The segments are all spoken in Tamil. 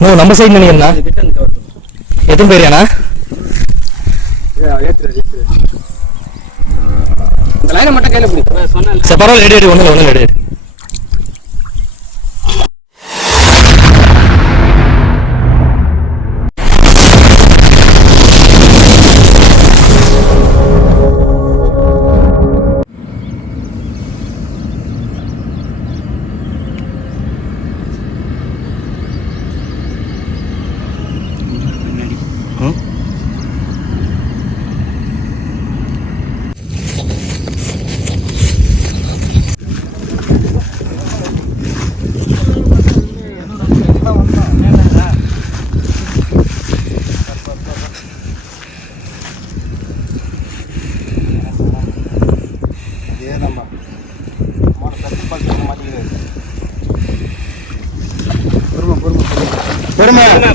நம்ம சைடு நினைக்கிறேண்ணா. எத்தனை பேரியாண்ணா? இந்த லைனை மட்டும் கையில் பிடி. சரி பரவாயில்ல, எடு ஒன்றும் எடு.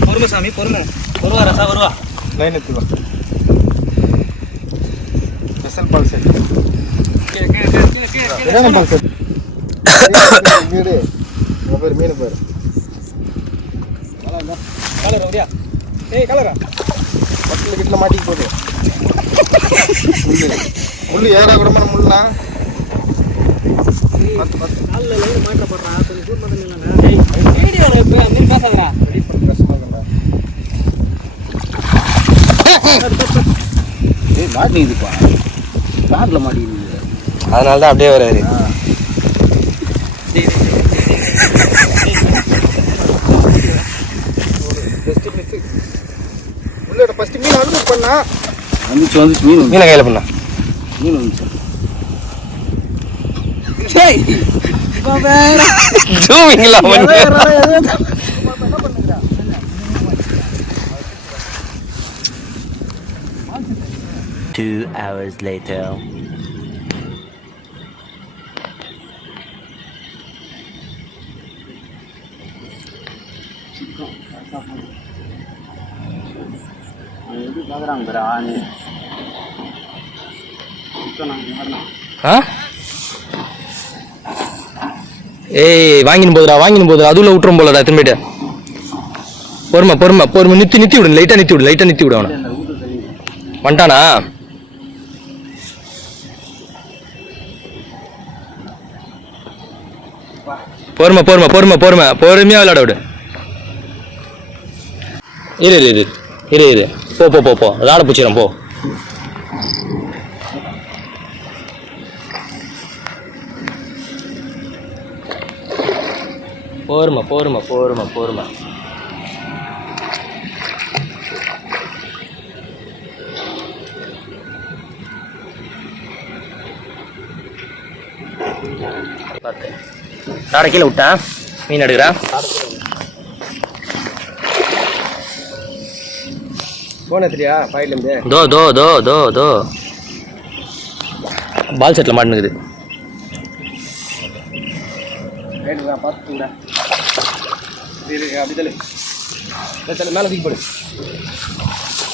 பொறுமை சாமி, பொறுமை. வருவா ரசா, வருவா. லைன் எடுத்துவா. ஸ்பெஷல் பால் செட். என்ன பால் செட்? வீடு. பேர் மீன் பேர். கலர் ஓடியா. ஏய் கலரா. பட்டில கிட்ட மாட்டிக்கு போகுது. முள்ளு ஏறா கூடமான முள்ளா. கால்ல லைன் மாட்ட போறா. கொஞ்சம் ஷூட் பண்ண நில்லுங்க. ஏய் வீடியோல இப்ப நீ பேசாதடா. ரெடி பண்ணி கஷ்டமா இருக்கடா. ஏய் மாட்டி இதுப்பா. கார்ல மாட்டிக்குது. அதனால தான் அப்படியே வராரு. Just miss. உள்ளட ஃபர்ஸ்ட் மீன் வந்து பண்ணா. வந்துச்சு மீனை கையில பண்ணா. மீன் வந்துச்சு. ஏய் பாபா ஜூமிங்ல வந்து. என்ன பண்ணுங்கடா? 2 hours later. ஏய் வாங்கின்னு போதுடா அதுல விட்டுரும் போலடா திரும்பிட்டு. பொறுமை நித்தி விடு. லைட்டா நித்தி விடு அவனை. வந்துட்டானா? பொறுமையா விளையாட விடு. இரு போ ராட பூச்சிடும் போ. பொறுமை. ராட கீழே விட்டா மீன் எடுக்கிறா. போன தெரியா ஃபைல்ல இருந்து. தோ பால் செட்ல மாட்டுனுக்குது. ரைட்ரா பாத்துடா. இரு அப்படி தள்ளு. மேல தூக்கி போடு.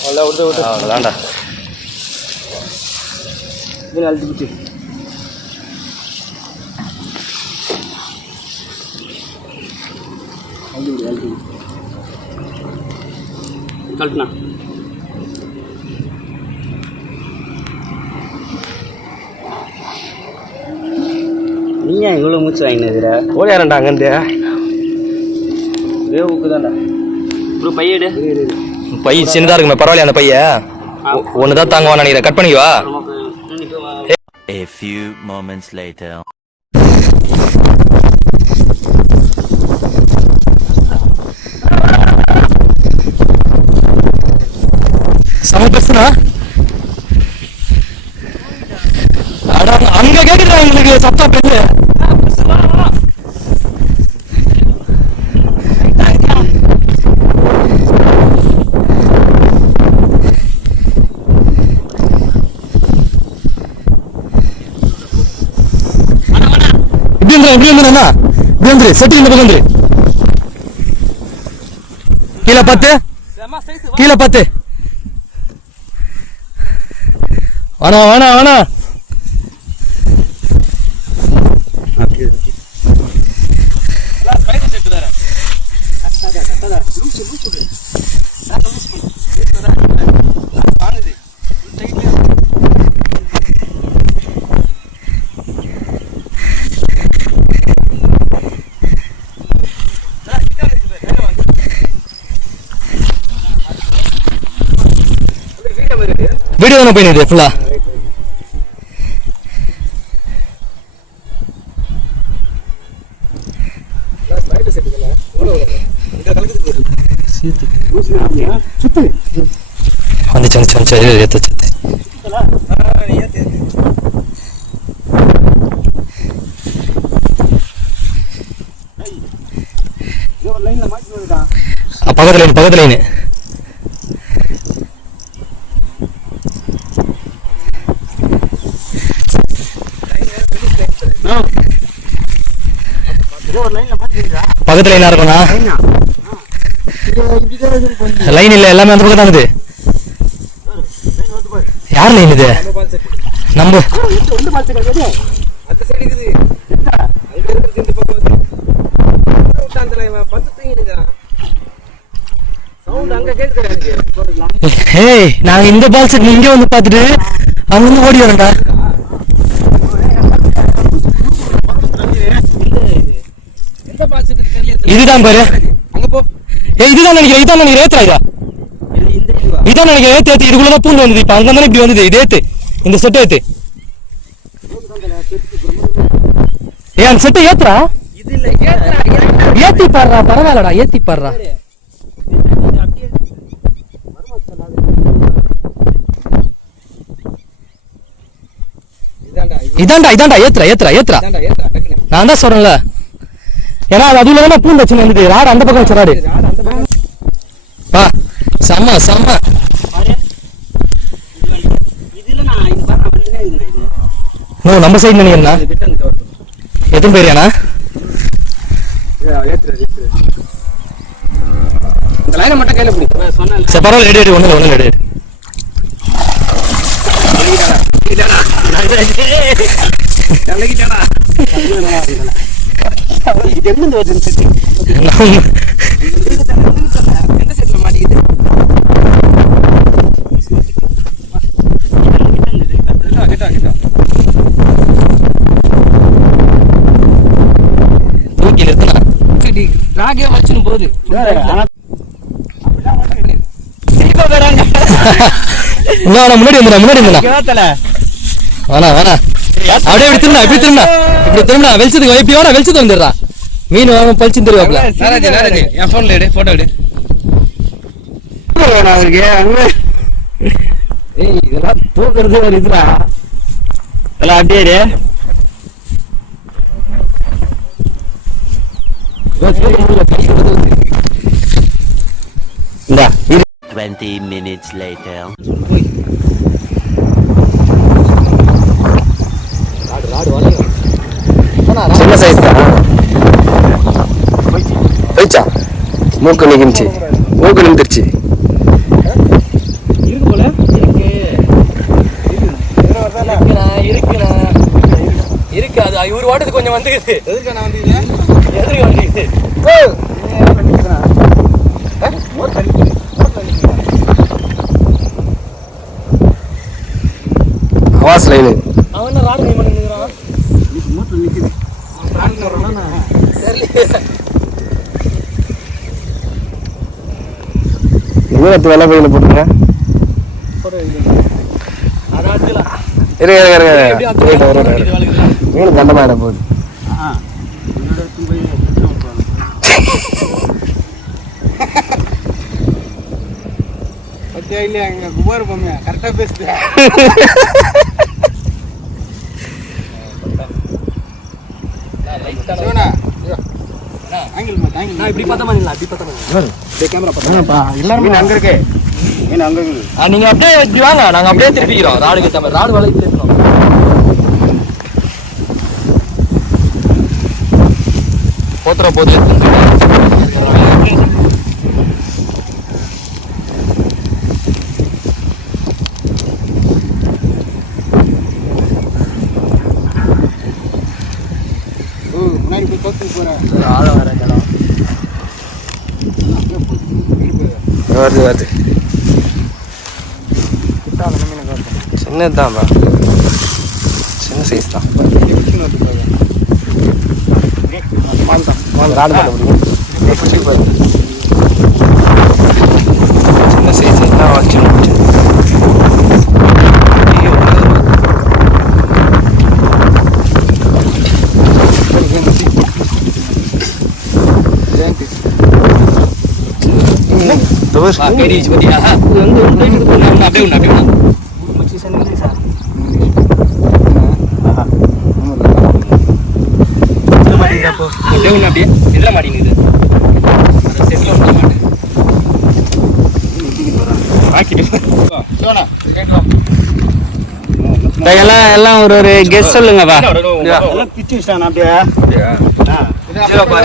நல்லா விட்டு அவ்வளோதான்டா. மீன் அழுத்தி பிடிச்சி. அழுத்தி கல்பனா. நீங்க இவ்வளவு மூச்சு வாங்கினதுரா? ஓடியாரண்டா அங்கேருந்து. வேவுக்கு தான்டா. ஒரு பையடு. பை சின்னதா இருக்குமே, பரவாயில்ல. அந்த பைய ஒண்ணுதான் தாங்குவான்னு நினைக்கிறேன். Cut பண்ணிக்குவா. A few moments later. சம பெருசுனா அங்க கேக்குதா எங்களுக்கு சத்தம் பெண்ணு. இப்படி வந்துரு செட்டி இந்த பக்கம் வந்துரு. கீழே 10 வேணா வீடியோ தானே போயிடுது ஃபுல்லா. வந்துச்சு ஏத்து பக்கத்துல லைன் பக்கத்துல லைனா இருக்கும்ண்ணா. லைன் இல்ல, எல்லாமே அந்த பக்கம் தானது. யார் லைன் இது? நம்ம நாங்க இந்த பால் செட் இங்க வந்து பாத்துட்டு அங்க வந்து ஓடி வரேன்டா. இதுதான் பாரு. இதுதான் நினைக்கிறேன் ஏத்துறா. இதான் நினைக்கிறேன் ஏத்து இதுக்குள்ளதான் பூண்டு வந்தது. இப்ப அங்க இப்படி வந்தது. இது ஏத்து, இந்த செட் ஏத்து. அந்த செட்டை ஏத்துறா. ஏத்தி பாடுறா, பரவாயில்லடா, ஏத்தி பாடுறா. இதான்டா ஏத்துறா. நான் தான் சொல்றேன்ல, ஏன்னா அது அதுல பூண்டு வச்சு வந்துட்டு ராடு அந்த பக்கம் வச்சு ராடு. பா செம்ம நம்ம சைடு நினைக்கிறா. எத்தனை பேரியாண்ணா? இந்த லைனை மட்டும் கையில பிடி. சரி பரவாயில்ல, எடு ஒண்ணு எடு. தூக்கி நிறுத்தினா ராகே வச்சுன்னு போகுது. முன்னாடி வந்துடா. வேணா அப்படியே இப்படி திரும்பினா வெளிச்சதுக்கு எப்படி வேணா வெளிச்சது வந்துடுறா. மீன் வாங்க பழிச்சு தருவாப்ல. என் போன்ல எடு, போட்டோ எடு. இதெல்லாம் தூக்குறது ஒரு இதுடா. இதெல்லாம் அப்படியே 20 minutes later. சின்ன சைஸ் தான். போயிச்சா? மூக்கு நிமிச்சு, மூக்கு நிமிந்துருச்சு. இருக்கு போல. இருக்கு அது இவர் வாட்டது கொஞ்சம் வந்துக்குது. எதுக்கு நான் வந்து எதிர்க்க வந்துக்குது. ஆவாஸ் லைனு. அவன் ராடு நீ பண்ணிக்கிறான். மூட்டை நிக்குது. அவன் ராடு வரானா? தெரியல. வெள்ளை பையில போட்டுருங்க. மீன் கண்டமாயிட போகுது. இல்லையா எங்க குமார் பொம்மையா கரெக்டா பேசுது. அங்க இருக்கு. நீங்க அப்படியே இப்படி வாங்க, நாங்க அப்படியே திருப்பிக்கிறோம். ராடுக்கு தவிர ராடு வலை திருப்பணும். போத்துற போது முன்னாடி போய் தோத்து போறேன். ஆழம் வர இடம் வருது வருது. சின்னதுதான்ப்பா, சின்ன சைஸ் தான். சின்ன சைஸ் தான் வச்சு எல்லாம் ஒரு கெஸ் சொல்லுங்கப்பா.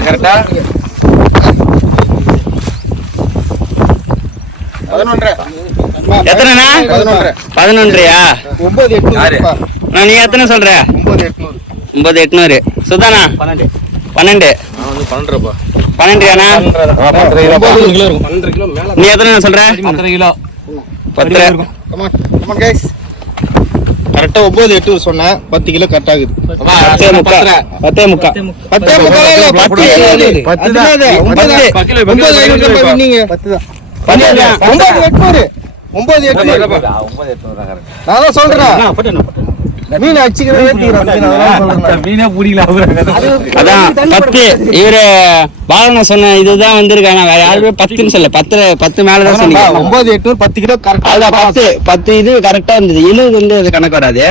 கரெக்டா 11. எத்தனைண்ணா? 11யா? 9,800. நீ எத்தனை சொல்ற? 9,800. 9,800. சுதானா? 12. 12யாண்ணா? நீ எத்தனை சொல்ற? 12 கிலோ. 10. Come on guys. கரெக்டா 9,800 சொன்னேன். 10 கிலோ கரெக்ட் ஆகுது. 10.3. 10 நான் தான் சொல்றேன். மீன் மீனே பிடிக்கல. அதான் 10. இவரு பாலன சொன்ன இதுதான் வந்திருக்காங்க. வேற யாருமே 10ன்னு சொல்ல. 10 மேலதான் சொன்னீங்க. 9,800 10 கிலோ கரெக்டா. அதான் 10 இது கரெக்டா இருந்தது. 70 வந்து அது கணக்கு வராது.